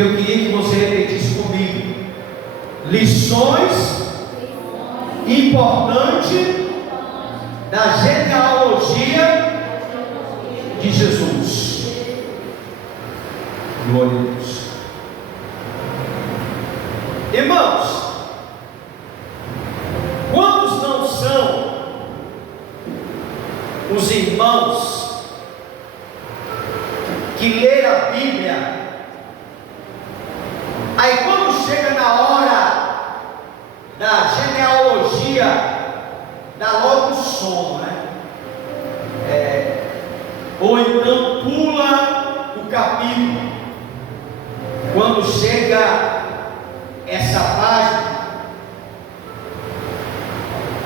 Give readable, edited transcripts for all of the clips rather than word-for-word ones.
que eu queria que você repetisse comigo. Lições importantes da genealogia de Jesus. Glória a Deus. Irmãos, quantos não são os irmãos que lê a Bíblia, aí quando chega na hora da genealogia, dá logo sono, né? Ou então pula o capítulo, quando chega essa página,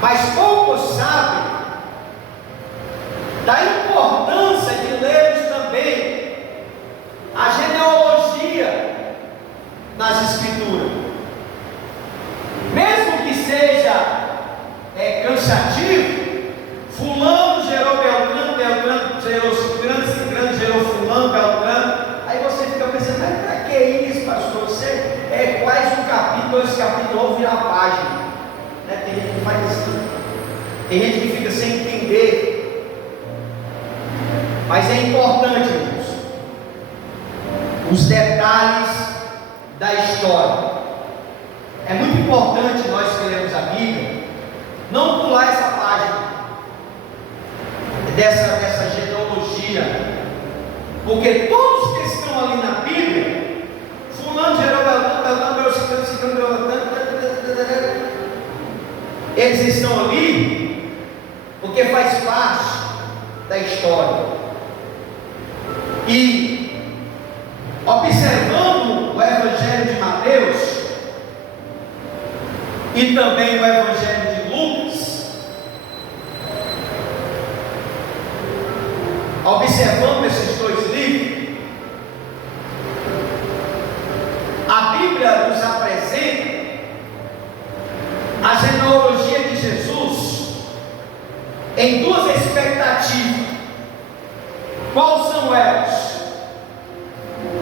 mas poucos sabem da importância de lermos também a genealogia nas Escrituras, mesmo que seja cansativo. Fulano gerou Beltrano, Beltrano gerou Cicrano, Cicrano gerou Fulano, Beltrano. Aí você fica pensando, mas para que isso, pastor? Você quase um capítulo, 2 capítulos, ou virar a página, né? Tem gente que faz assim, tem gente que fica sem entender, mas é importante, irmãos, os detalhes da história. É muito importante nós que lemos a Bíblia não pular essa página dessa genealogia, porque todos que estão ali na Bíblia, fulano gerou Beltrano, Cicrano, eles estão ali porque faz parte da história. E observando o Evangelho de Mateus e também o Evangelho de Lucas, observando esses 2 livros, a Bíblia nos apresenta a genealogia de Jesus em 2 expectativas. Quais são elas?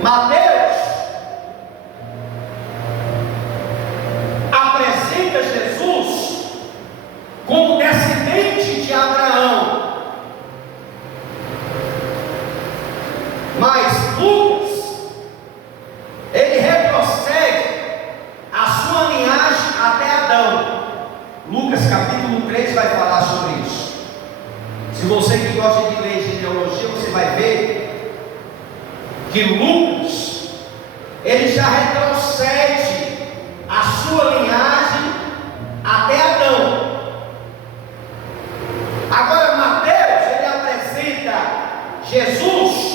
Mateus apresenta Jesus como descendente de Abraão, mas Lucas, ele retrocede a sua linhagem até Adão. Lucas capítulo 3 vai falar sobre isso. Se você que gosta de ler genealogia, você vai ver que Lucas, ele já retrocede a sua linhagem até Adão. Agora Mateus, ele apresenta Jesus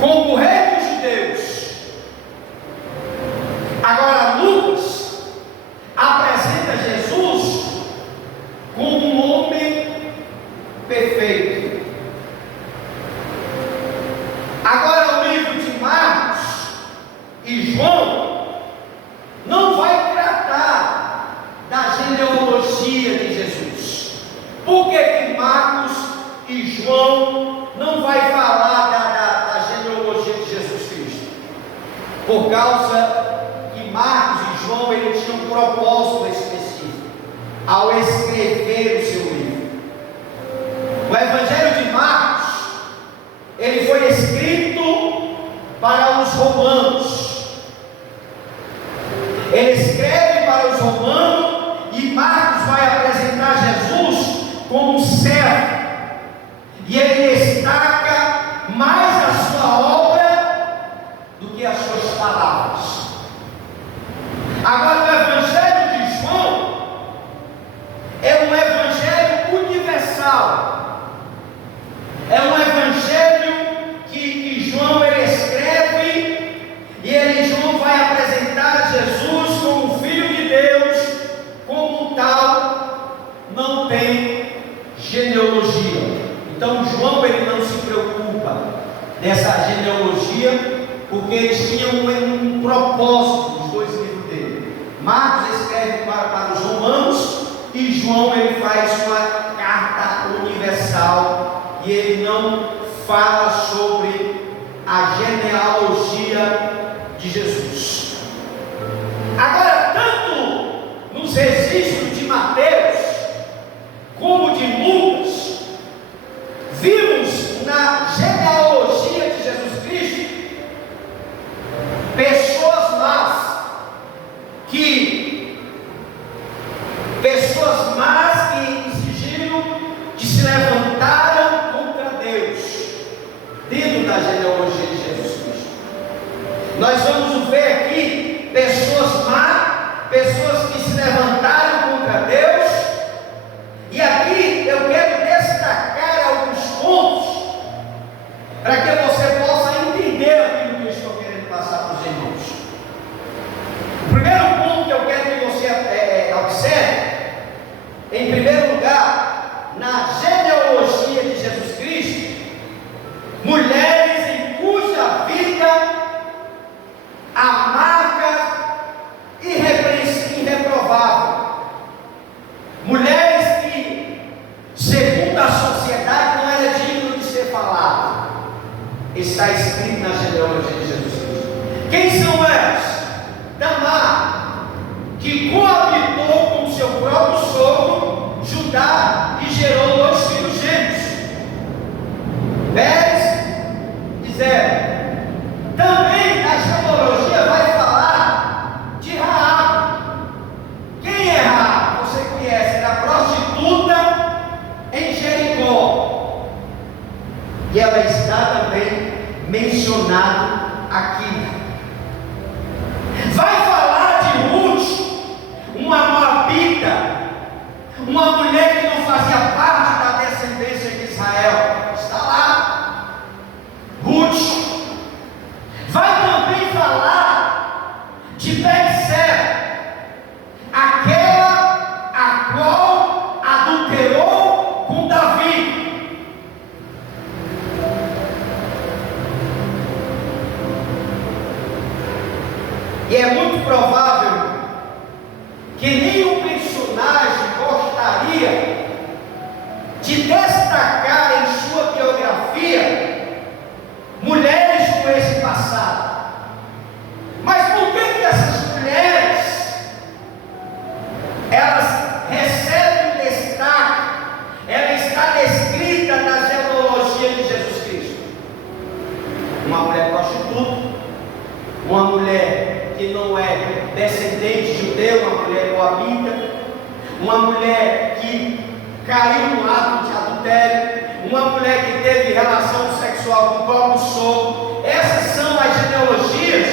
como o rei dos judeus. Agora Lucas apresenta Jesus como um homem perfeito. Agora o livro de Marcos e João não vai tratar da genealogia de Jesus. Por que Marcos e João não vai falar da genealogia de Jesus Cristo? Por causa que Marcos e João, eles tinham um propósito específico ao escrever o seu livro. O Evangelho de Marcos, ele foi escrito para os romanos. Ele escreve para os romanos, e Marcos vai apresentar Jesus como servo, e ele destaca mais a sua obra do que as suas palavras. Agora o Evangelho de João é um evangelho universal, é um evangelho que João ele escreve, e João vai apresentar Jesus como Filho de Deus, como tal, não tem genealogia. Então João ele não se preocupa nessa genealogia, porque eles tinham um propósito, os 2 livros dele. Marcos escreve para os romanos, e João ele faz uma carta universal, e ele não fala sobre a genealogia de Jesus. Agora, tanto nos registros de Mateus como de Lucas, vimos na genealogia de Jesus Cristo pessoas más que exigiram, que se levantaram contra Deus dentro da genealogia de Jesus Cristo. Nós vamos ver aqui pessoas más, pessoas que se levantaram contra Deus, e aqui eu quero destacar alguns pontos para que você possa entender aquilo que eu estou querendo passar para os irmãos. O primeiro ponto que eu quero que você observe, em primeiro lugar, na genealogia de Jesus Cristo, mulheres em cuja vida a marca irreprovável, mulheres que, segundo a sociedade, não era digno de ser falado, está escrito na genealogia de Jesus Cristo. Quem são elas? Tamar, que coabitou com seu próprio sogro Judá e gerou 2 filhos gêmeos, Pérez e Zera. Também a genealogia vai falar de Raabe. Quem é Raabe? Você conhece, era prostituta em Jericó, e ela está também mencionada aqui. Vai falar de Ruth, uma moabita, uma mulher que não fazia parte da descendência de Israel, está lá. Ruth. Vai também falar de Betseba, aquela a qual adulterou com Davi. E é muito provável que nenhum personagem gostaria de destacar em sua biografia mulheres com esse passado. Mas por que essas mulheres, elas recebem destaque? Ela está descrita na genealogia de Jesus Cristo. Uma mulher prostituta, uma mulher que não é descendente judeu, uma mulher moabita, uma mulher que caiu no ato de adultério, uma mulher que teve relação sexual com o próprio sogro. Essas são as genealogias,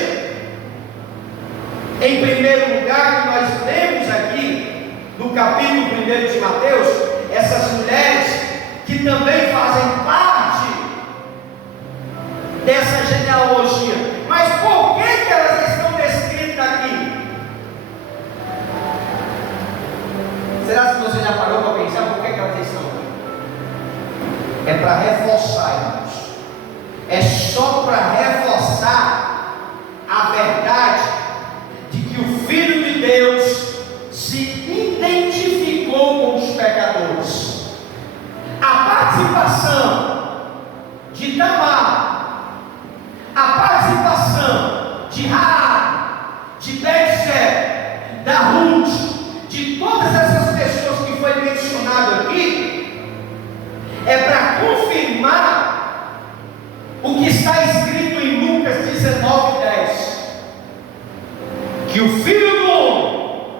em primeiro lugar, que nós lemos aqui no capítulo 1 de Mateus. Essas mulheres que também fazem parte dessa genealogia. Mas por que elas estão descritas aqui? Será que você já parou para pensar por que elas estão aqui? É para reforçar, irmãos. É só para reforçar a verdade de que o Filho de Deus se identificou com os pecadores. A participação de Tamar, a participação de Raabe, de Betseba, da Ruth, de todas essas pessoas que foi mencionado aqui, é para confirmar o que está escrito em Lucas 19:10, que o Filho do Homem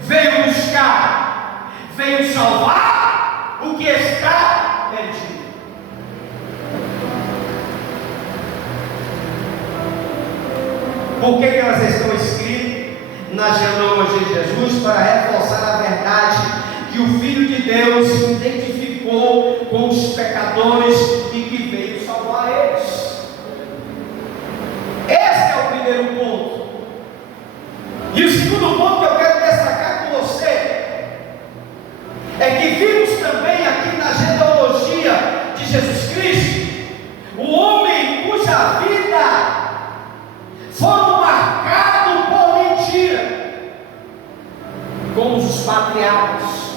veio buscar, veio salvar o que está perdido. Por que elas estão escritas na genealogia de Jesus? Para reforçar a verdade que o Filho de Deus se identificou com os pecadores e que veio salvar eles. Esse é o primeiro ponto. E o segundo ponto que eu quero destacar com você é que vimos também aqui na genealogia de Jesus Cristo o homem cuja vida foram marcados por mentira, como os patriarcas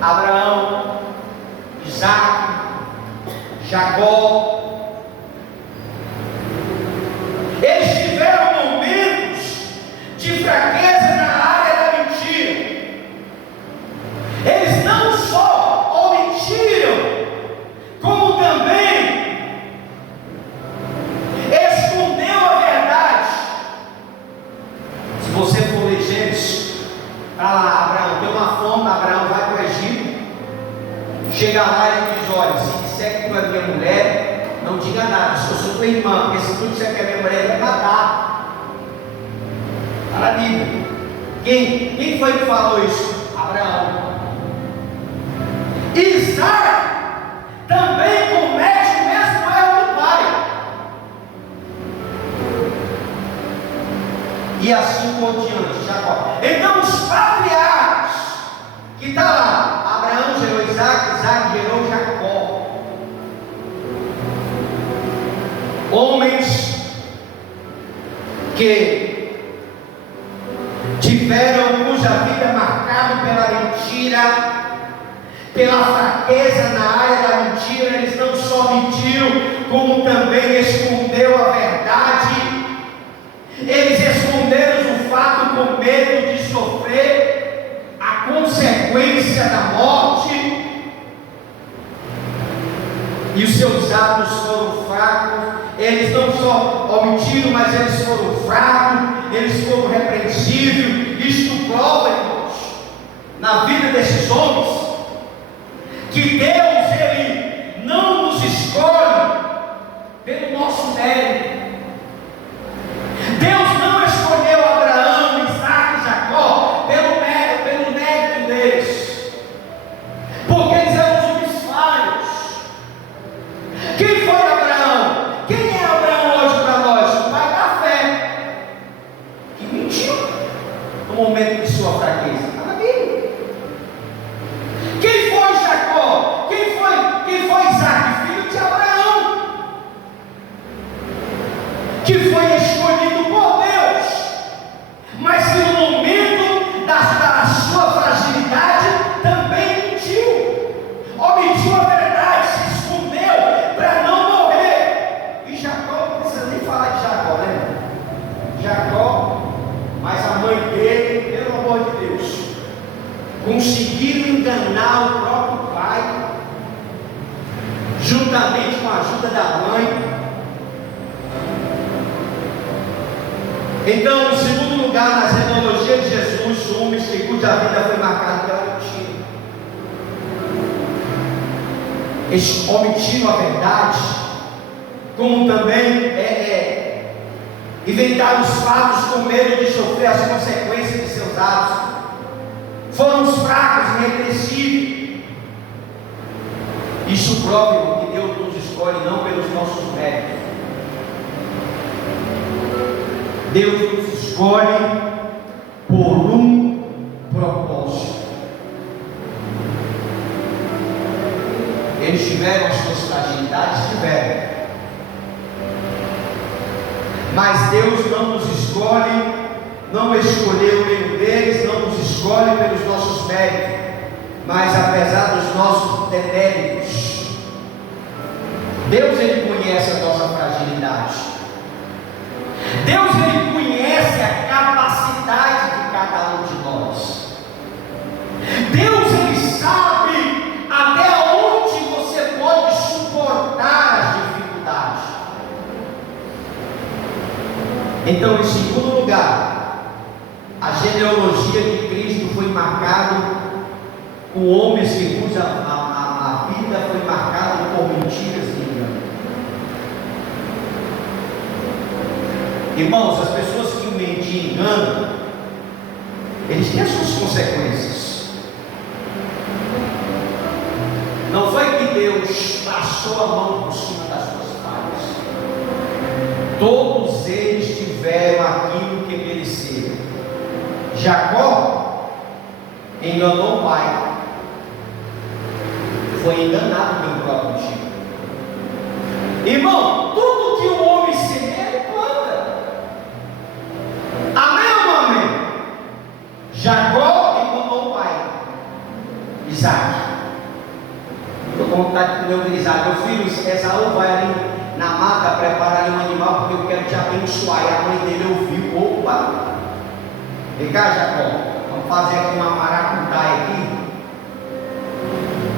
Abraão, Isaac, Jacó. Eles tiveram não diga nada, se eu sou tua irmã, porque se tu disser que é minha mulher, vai matar. Está na Bíblia. Quem foi que falou isso? Abraão. Isaac também comete o mesmo erro do pai. E assim por diante, Jacó. Então os patriarcas, que está lá, Abraão gerou Isaac, Isaac gerou Jacó. Homens que tiveram cuja vida é marcada pela mentira, pela fraqueza na área da mentira. Eles não só mentiram, como também escondeu a verdade. Eles esconderam o fato com medo de sofrer a consequência da morte. E os seus atos foram fracos. Eles não só omitiram, mas eles foram fracos, eles foram repreensíveis. Isto prova, irmãos, na vida desses homens, que Deus, Ele não nos escolhe pelo nosso mérito. Deus não escolheu Abraão, Isaac e Jacó pelo mérito deles, porque eles eram os falhos. Quem foi Abraão? Quem é Abraão hoje para nós? O pai da fé, que mentiu no momento de sua fraqueza. Está na Bíblia. Quem foi Jacó? Quem foi Isaac? Filho de Abraão, que foi escolhido por Deus, mas que no momento da sua fragilidade também mentiu, omitiu a verdade, se escondeu para não morrer. E Jacó, não precisa nem falar de Jacó, né? Jacó, mas a mãe dele, pelo amor de Deus, conseguiram enganar o próprio pai, juntamente com a ajuda da mãe. Então, em segundo lugar, na genealogia de Jesus, homens cuja vida foi marcada pela mentira. Eles omitiram a verdade, como também inventaram os fatos com medo de sofrer as consequências de seus atos. Foram os fracos, irrepreensíveis. Isso prova que Deus nos escolhe não pelos nossos méritos. Deus nos escolhe por um propósito. Eles tiveram as suas fragilidades, tiveram. Mas Deus não nos escolhe, não escolheu nenhum deles, não nos escolhe pelos nossos méritos, mas apesar dos nossos deméritos. Deus, Ele conhece a nossa fragilidade. Deus, Ele conhece a capacidade de cada um de nós. Deus, Ele sabe até onde você pode suportar as dificuldades. Então, em segundo lugar, a genealogia de Cristo foi marcada com homens cuja a vida foi marcada por mentiras e enganos. Irmãos, as pessoas que mentem e enganam, eles têm as suas consequências. Não foi que Deus passou a mão por cima das suas falhas. Todos eles tiveram aquilo que mereceram. Jacó enganou o pai, foi enganado pelo próprio tio. Irmão, tudo que o homem semeia, ele planta. Amém ou não amém? Jacó enganou o pai, Isaac. Estou com vontade de comer o Isaac. Meu filho, Esaú vai ali na mata preparar ali um animal, porque eu quero te abençoar. E a mãe dele ouviu: opa, vem cá, Jacó, vamos fazer aqui uma maracutaia aqui.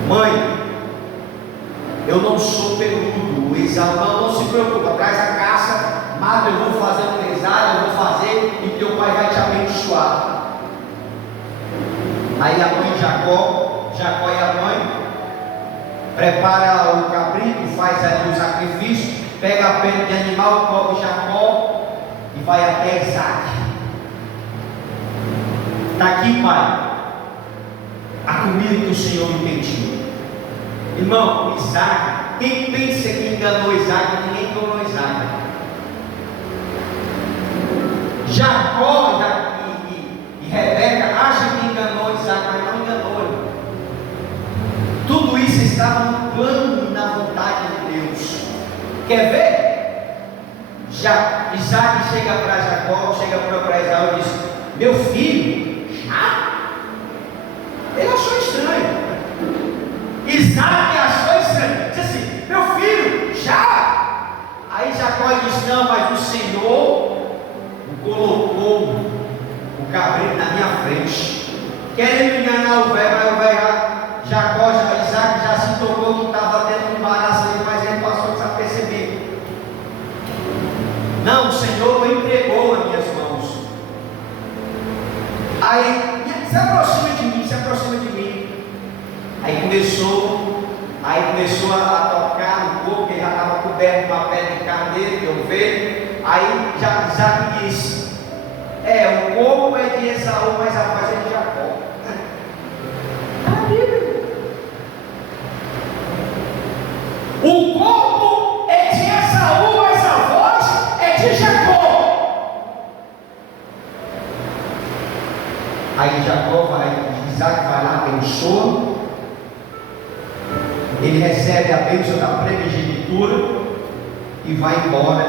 Mãe, eu não sou peludo. Esaú: não se preocupa, traz a caça, mata, eu vou fazer um grisalho, eu vou fazer, e teu pai vai te abençoar. Aí a mãe Jacó e a mãe prepara o cabrito, faz ali o sacrifício, pega a pele de animal, cobre Jacó e vai até Isaac. Está aqui, pai, a comida que o Senhor me pediu. Irmão, Isaac, quem pensa que enganou Isaac, ninguém enganou Isaac. Jacó e Rebeca acham que enganou Isaac, mas não enganou, irmão. Tudo isso estava no plano e na vontade de Deus. Quer ver? Isaac chega para Jacó, chega para Esaú e diz: meu filho, já? Ele achou estranho. Isaac achou estranho. Diz assim: meu filho, já? Aí Jacó diz: não, mas o Senhor colocou o cabrito na minha frente, querendo enganar o velho, mas o velho Isaac já se tocou que estava tendo um embaraço ali, mas ele passou desapercebido. Não, o Senhor o entregou nas minhas mãos. Aí, se aproxima de mim. Aí começou a tocar no corpo, que ele já estava coberto com a pele de carneiro, de ovelha. Aí Isaac disse: o corpo é de Esaú, mas a voz é de Jacó. Está na Bíblia. O corpo é de Esaú, mas a voz é de Jacó. Aí Isaac vai lá, abençoa. Ele recebe a bênção da primogenitura e vai embora.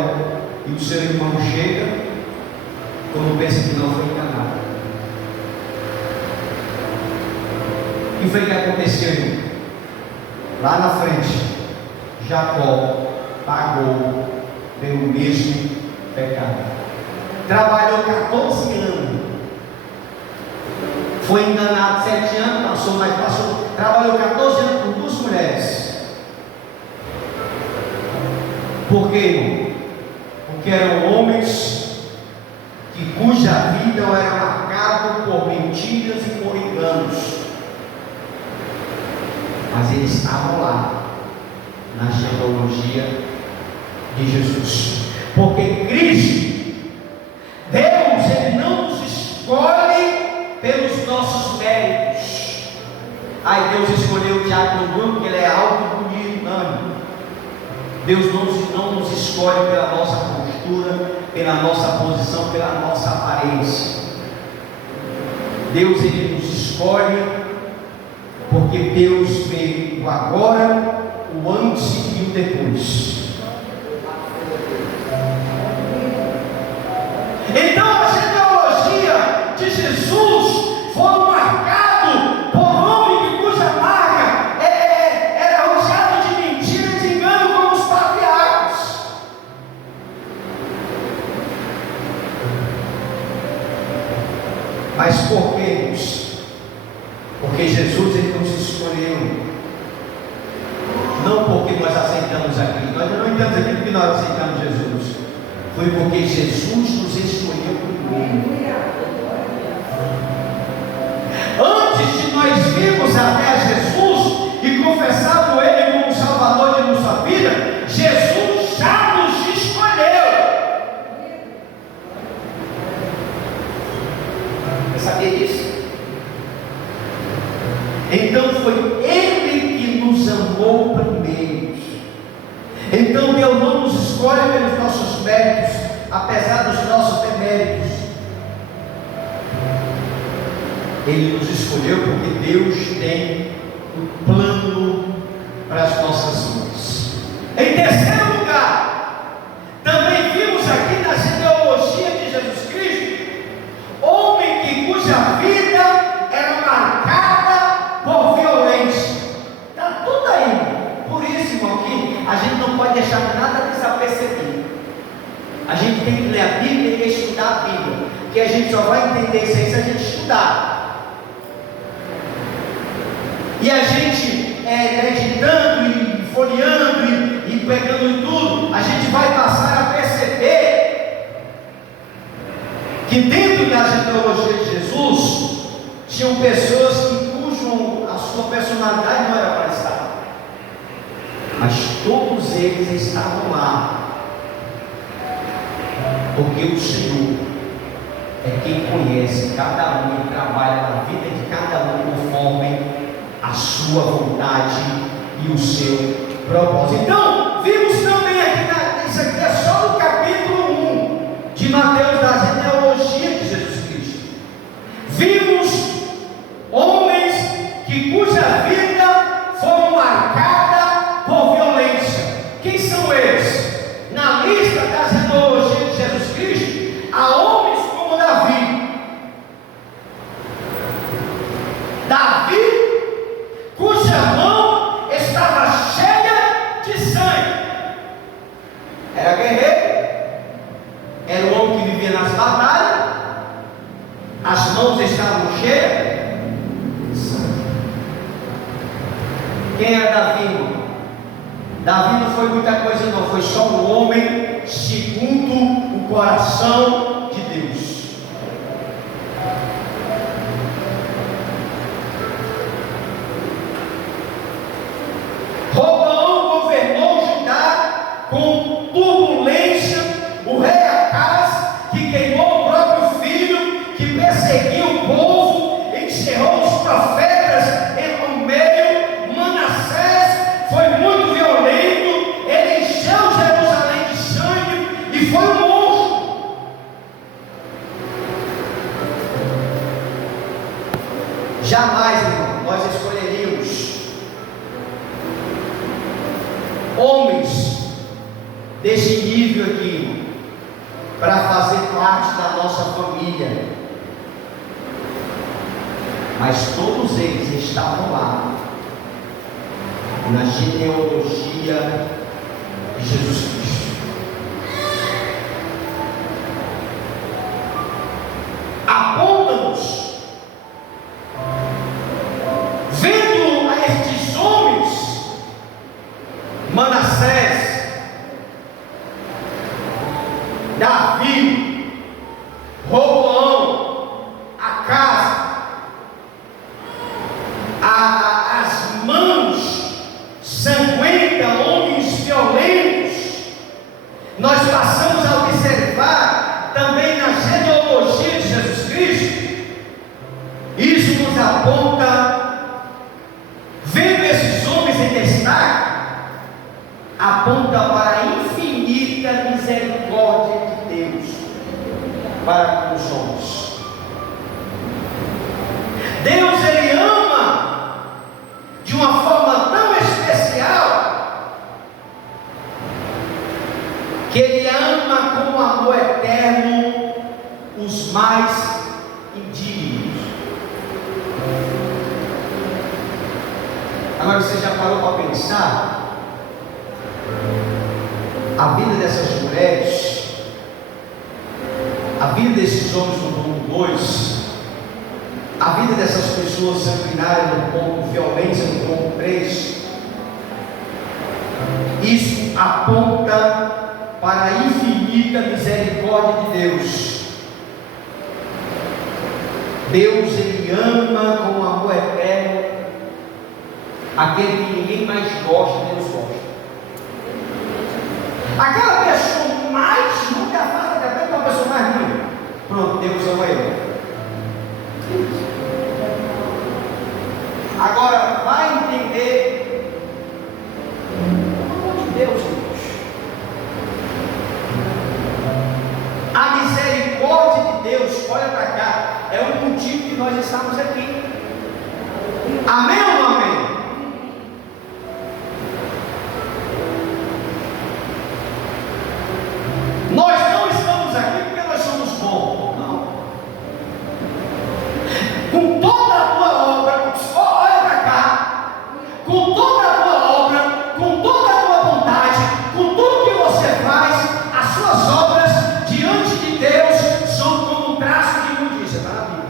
E o seu irmão chega, quando pensa que não foi enganado. O que foi que aconteceu? Lá na frente, Jacó pagou pelo mesmo pecado. Trabalhou 14 anos. Foi enganado 7 anos, passou. Trabalhou 14 anos com 2 mulheres. Por quê? Porque eram homens cuja vida era marcada por mentiras e por enganos. Mas eles estavam lá, na genealogia de Jesus. Porque Cristo, Deus, Ele não nos escolhe pelos nossos méritos. Aí Deus escolheu o diácono Bruno porque ele é alto e bonito, não. Deus não nos escolhe pela nossa postura, pela nossa posição, pela nossa aparência. Deus, Ele nos escolhe porque Deus vê o agora, o antes e o depois. Então a genealogia de Jesus foi marcado por homem cuja marca era rodeado de mentira e de engano como os patriarcas. Mas por que, irmãos? Porque Jesus, Ele nos escolheu. Não porque nós aceitamos aqui. Nós não estamos aqui porque nós aceitamos Jesus. Foi porque Jesus nos escolheu primeiro. Antes de nós virmos até Jesus e confessarmos Ele como Salvador de nossa vida, Jesus já nos escolheu. Você sabia disso? Então foi Ele que nos amou primeiro. Então Deus não nos escolhe pelos nossos méritos, apesar dos nossos deméritos. Ele nos escolheu porque Deus tem um plano para as nossas vidas. Em terceiro lugar, também vimos aqui na genealogia de Jesus Cristo, homem cuja vida era marcada por violência. Está tudo aí. Por isso, irmão, que a gente não pode deixar nada desapercebido. A gente tem que ler a Bíblia e estudar a Bíblia, porque a gente só vai entender isso aí se a gente estudar. E a gente, editando e folheando e pegando em tudo, a gente vai passar a perceber que dentro da genealogia de Jesus tinham pessoas a sua personalidade não era para estar. estavam lá, porque o Senhor é quem conhece cada um e trabalha na vida de cada um conforme a sua vontade e o seu propósito. Então, vimos também aqui, isso aqui é só no capítulo 1 de Mateus, da genealogia de Jesus Cristo. Vimos homens cuja vida foi marcada por violência. Quem são eles? Na lista da genealogia de Jesus Cristo, há homens como Davi. Davi, cuja mão estava cheia de sangue. Era guerreiro, era o homem que vivia nas batalhas, as mãos estavam cheias de sangue. Quem era Davi, irmão? Davi não foi muita coisa não, foi só um homem segundo o coração de Deus. Roboão governou Judá com turbulência, o rei Acaz, que queimou o próprio filho, que perseguiu o povo, encerrou os profetas no meio. Manassés foi muito violento, ele encheu Jerusalém de sangue e foi um monstro. Jamais, irmão, nós escolheríamos homens desse nível aqui para fazer parte da nossa família, mas todos eles estavam lá na genealogia de Jesus Cristo. Aponta-nos, vendo a estes homens, Manassés, Davi, Roboão, Acaz, as mãos sanguentas, homens violentos. Nós passamos a observar também na genealogia de Jesus Cristo. Isso nos aponta, vendo esses homens em destaque, aponta para a infinita misericórdia de Deus para com os homens. Deus, Ele ama de uma forma tão especial, que Ele ama com amor eterno os mais indignos. Agora você já parou para pensar? A vida dessas mulheres, a vida desses homens no ponto 2, a vida dessas pessoas sanguinárias no ponto violência no ponto 3, isso aponta para a infinita misericórdia de Deus. Deus, Ele ama com amor eterno aquele que ninguém mais gosta, Deus gosta. Aquela pessoa mais ruim da face da terra é uma pessoa mais ruim. Pronto, Deus ama ele. Agora, vai entender o amor de Deus, irmãos. A misericórdia de Deus, olha para cá, é o motivo que nós estamos aqui. Amém ou não amém? Nós não estamos aqui porque nós somos bons, não. Com toda a tua obra, olha para cá, com toda a tua obra, com toda a tua vontade, com tudo que você faz, as suas obras diante de Deus são como um traço de imundícia, está na Bíblia.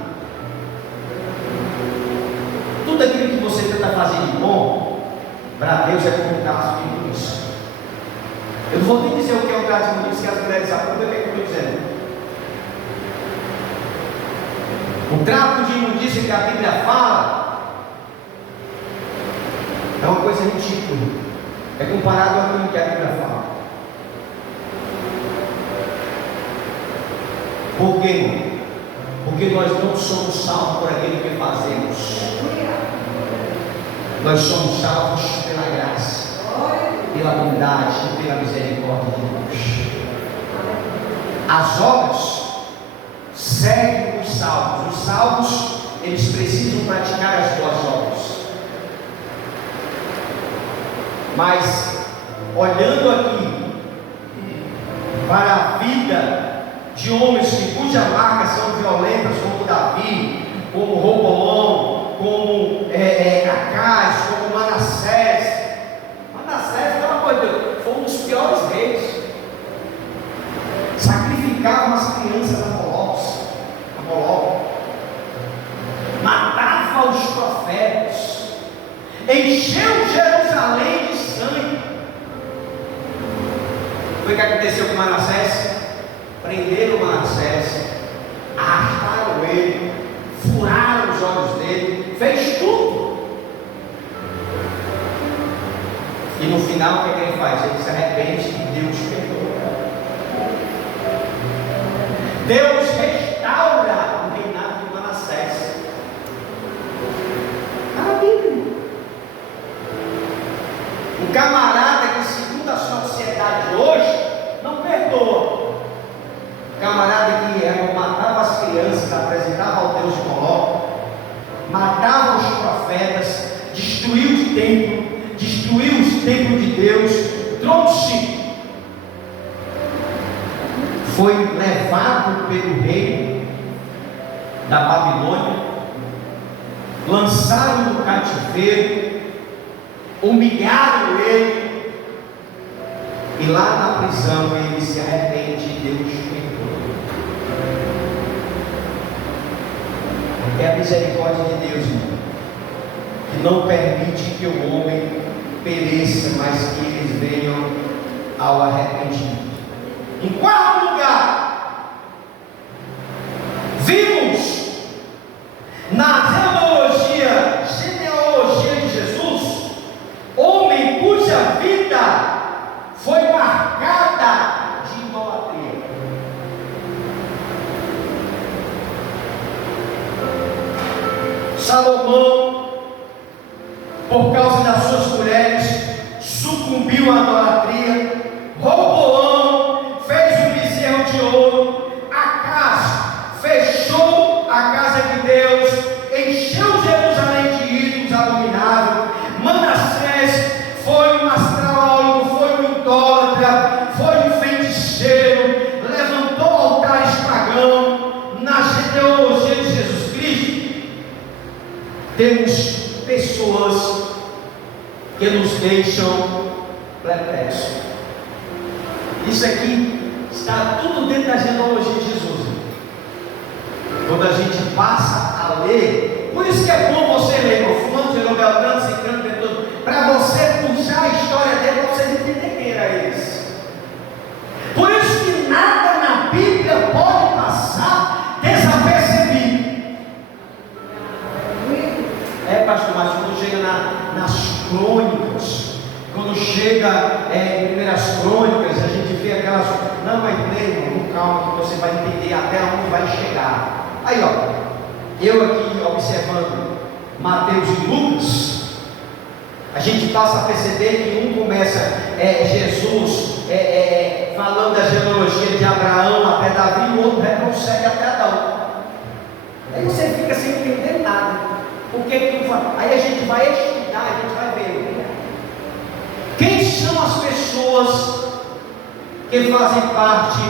Tudo aquilo que você tenta fazer de bom, para Deus é como um traço de imundícia. Eu não vou nem dizer o que é um traço de imundícia, que as mulheres apontam, o que é que eu estou dizendo. O trato de imundícia que a Bíblia fala é uma coisa ridícula, é comparado àquilo que a Bíblia fala. Por quê, irmão? Porque nós não somos salvos por aquilo que fazemos. Nós somos salvos pela graça, pela bondade e pela misericórdia de Deus. As obras seguem os salvos. Os salvos, eles precisam praticar as boas obras. Mas, olhando aqui para a vida de homens cujas marcas são violentas, como Davi, como Roboão, como Acaz, como Manassés. Manassés, pelo amor de Deus, foi um dos piores reis. Sacrificavam as crianças a Moloque, matava os profetas, encheu Jerusalém de sangue. Foi o que aconteceu com Manassés? Prenderam Manassés, arrastaram ele, furaram os olhos dele, fez tudo. E no final, o que ele faz? Ele se arrepende e Deus perdoa. Deus restaura o reinado de Manassés. Está na Bíblia. Um camarada que, segundo a sociedade hoje, não perdoa. Camarada que matava as crianças, apresentava ao Deus de Moloque, matava os profetas, destruiu o templo de Deus, trouxe, foi levado pelo rei da Babilônia, lançaram no cativeiro, humilharam ele, e lá na prisão ele se arrepende e Deus perdoa. É a misericórdia de Deus, irmão, que não permite que o homem pereça, mas que eles venham ao arrependimento. Em quarto lugar, vimos na genealogia de Jesus, homem cuja vida foi marcada de idolatria. Salomão, por causa das suas mulheres, sucumbiu à idolatria. Roboão fez um bezerro de ouro. Acaz fechou a casa de Deus, encheu Jerusalém de ídolos abomináveis. Manassés foi um astrólogo, foi um idólatra, foi um feiticeiro, levantou altares pagãos. Na genealogia de Jesus Cristo, temos pessoas que nos deixam perplexos. Isso aqui está tudo dentro da genealogia de Jesus. Quando a gente passa a ler, por isso que é bom você ler, fulano, gerou Beltrano, Cicrano, tudo, para você puxar a história dele, para vocês entenderem quem era eles. Por isso que nada na Bíblia pode passar desapercebido. Pastor, mas quando chega nas crônicas, quando chega em primeiras crônicas, a gente vê aquelas. Não, mas leia, com calma, que você vai entender até onde vai chegar. Aí, ó, eu aqui observando Mateus e Lucas, a gente passa a perceber que um começa Jesus falando da genealogia de Abraão até Davi, o outro retrocede até Adão. Aí você fica sem entender nada. Aí a gente vai estudar, a gente vai ver quem são as pessoas que fazem parte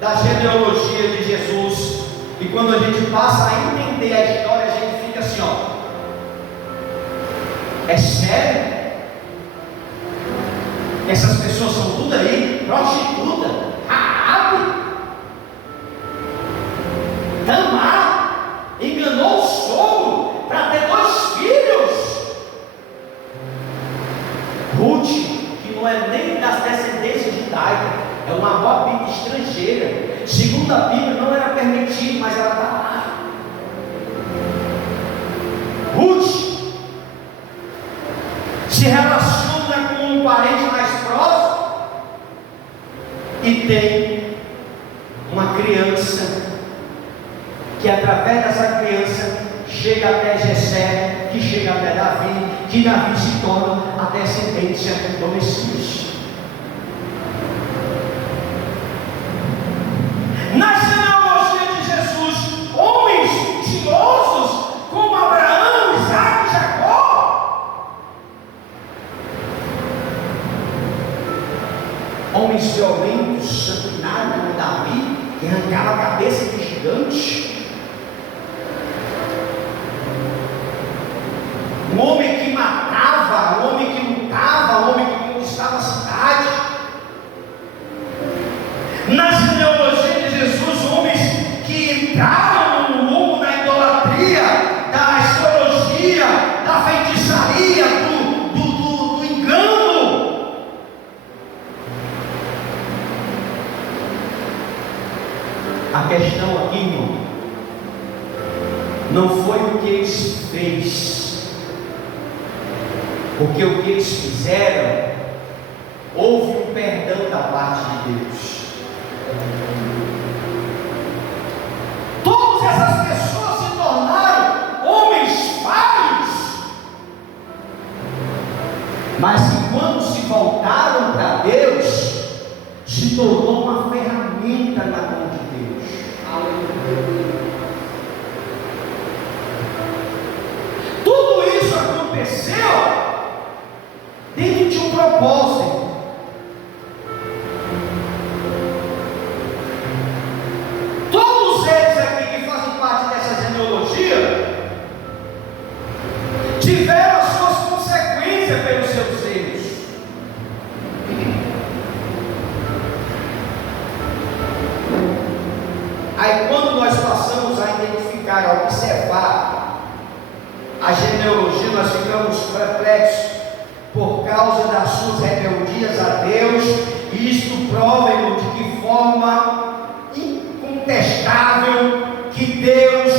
da genealogia de Jesus. E quando a gente passa a entender a história, a gente fica assim, ó, é sério? Essas pessoas são tudo aí prostituta, Raabe, Tamar, enganou o sogro para ter 2 filhos. Ruth, que não é nem das descendências judaicas, é uma Moabita estrangeira. Segundo a Bíblia, não era permitido, mas ela está lá. Ruth se relaciona com um parente mais próximo e tem uma criança, que através dessa criança chega até Jessé, que chega até Davi, que Davi se torna a descendência do Messias. Na genealogia de Jesus, homens estilosos como Abraão, Isaac e Jacó, homens violentos, sanguinários como Davi, que arrancava a cabeça de gigante, um homem que matava, um homem que lutava, um homem que conquistava a cidade. Na genealogia de Jesus, homens que entraram no mundo da idolatria, da astrologia, da feitiçaria, do engano. A questão aqui, irmão, não foi o que eles fez, porque o que eles fizeram, houve um perdão da parte de Deus. Todas essas pessoas se tornaram homens falhos, mas que quando se voltaram para Deus, se tornou uma ferramenta na mão de Deus. Tudo isso aconteceu dentro de um propósito. Todos eles aqui que fazem parte dessa genealogia tiveram as suas consequências pelos seus erros. Aí quando nós passamos a identificar, a observar a genealogia, nós ficamos perplexos por causa das suas rebeldias a Deus, e isto prova, irmão, de que forma incontestável que Deus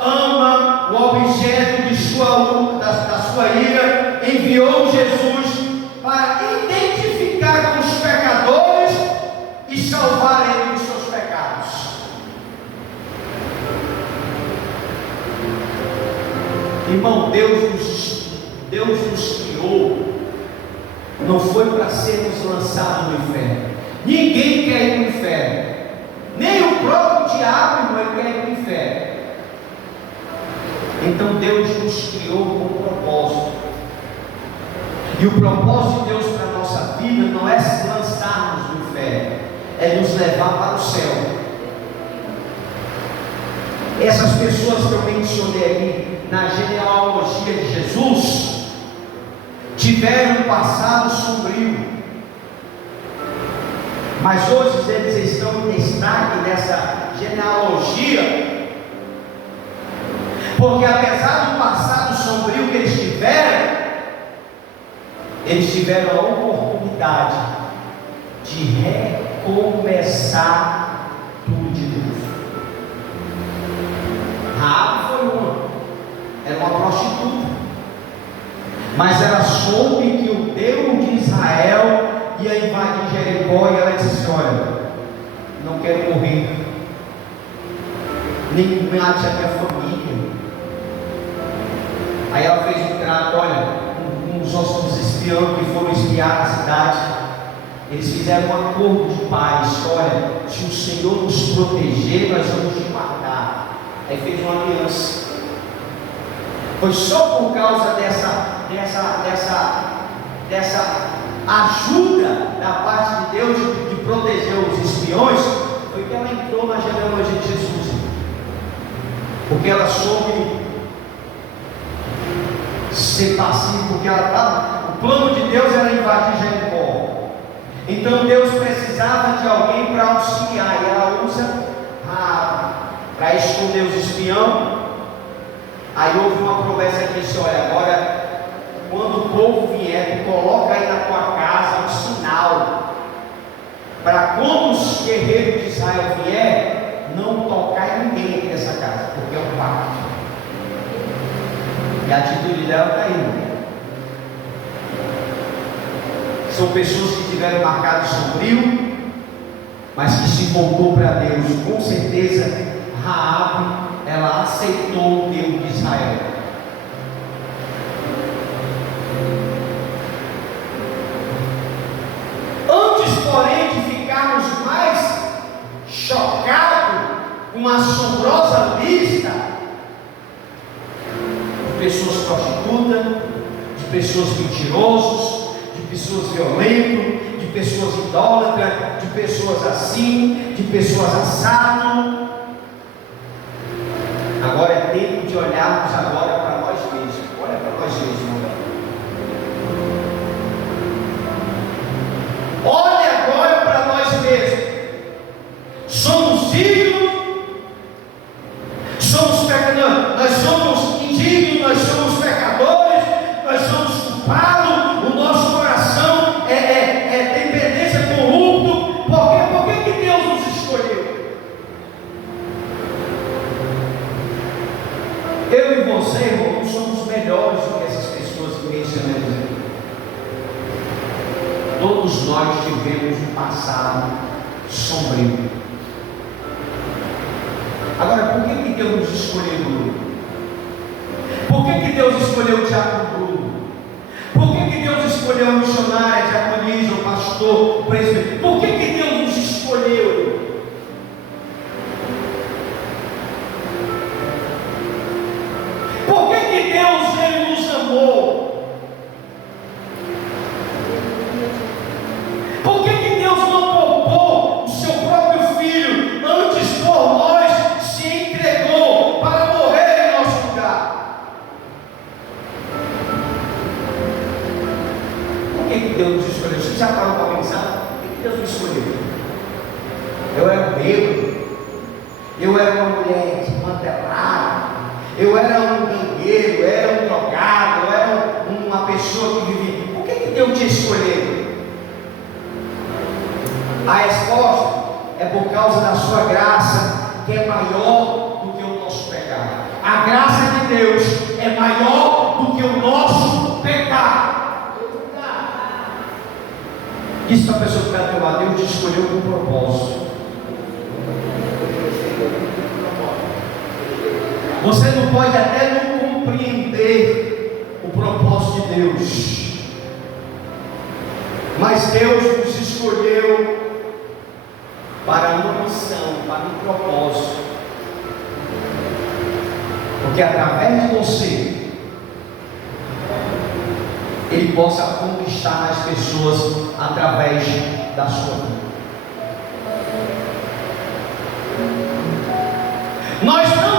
ama o objeto de da sua ira, enviou Jesus para identificar com os pecadores e salvar eles dos seus pecados. Irmão, Deus nos criou, não foi para sermos lançados no inferno. Ninguém quer ir no inferno, nem o próprio diabo, irmão, quer ir no inferno. Então Deus nos criou com um propósito, e o propósito de Deus para a nossa vida não é se lançarmos no inferno, é nos levar para o céu. Essas pessoas que eu mencionei aqui na genealogia de Jesus tiveram um passado sombrio, mas hoje eles estão em destaque nessa genealogia, porque apesar do passado sombrio que eles tiveram a oportunidade de recomeçar tudo de novo. Raabe foi era uma prostituta, mas ela soube que o Deus de Israel ia invadir Jericó, e ela disse: olha, não quero morrer, nem mate a minha família. Aí ela fez um trato, olha, com os nossos espiões que foram espiar a cidade. Eles fizeram um acordo de paz: olha, se o Senhor nos proteger, nós vamos te matar. Aí fez uma aliança. Foi só por causa dessa ajuda da parte de Deus de proteger os espiões, foi que ela entrou na genealogia de Jesus, porque ela soube ser passiva, porque ela estava, o plano de Deus era invadir Jericó. Então Deus precisava de alguém para auxiliar, e ela usa para esconder os espiões. Aí houve uma promessa que disse: olha, agora quando o povo vier, tu coloca aí na tua casa um sinal, para quando os guerreiros de Israel vier, não tocar em ninguém aqui nessa casa, porque é um pacto. E a atitude dela está aí. São pessoas que tiveram marcado sombrio, mas que se voltou para Deus. Com certeza, Raabe, ela aceitou o Deus de Israel. Antes, porém, de ficarmos mais chocados com a assombrosa lista de pessoas prostitutas, de pessoas mentirosas, de pessoas violentas, de pessoas idólatras, de pessoas assim, de pessoas assado. Agora é tempo de olharmos agora para nós mesmos. Olha para nós mesmos. Olha agora para nós mesmos. Somos dignos, somos pecadores, nós somos indignos, nós somos pecadores, nós somos culpados, o nosso coração tem tendência corrupto. Por que Deus nos escolheu? Eu e você, irmão, somos melhores do que essas pessoas que mencionamos aqui. Todos nós tivemos um passado sombrio. Agora, por que Deus nos escolheu? Por que Deus escolheu o diácono Bruno? Por que Deus escolheu a missionária, a diaconisa, o pastor, o presbítero? Por que Deus nos escolheu? Por que Deus ele nos amou? Por que Deus não poupou o seu próprio filho, antes por nós se entregou para morrer em nosso lugar? Por que Deus nos escolheu? Você já parou para pensar? Por que Deus nos escolheu? Eu era um bêbado, eu era uma mulher desmantelada, eu era um gangueiro, eu era um drogado, eu era uma pessoa que vivia. Por que Deus te escolheu? A resposta é por causa da sua graça, que é maior do que o nosso pecado. A graça de Deus é maior do que o nosso pecado. Diz para a pessoa que está do teu lado: Deus te escolheu com um propósito. Você não pode até não compreender o propósito de Deus, mas Deus nos escolheu para uma missão, para um propósito, porque através de você Ele possa conquistar as pessoas através da sua vida. Nós não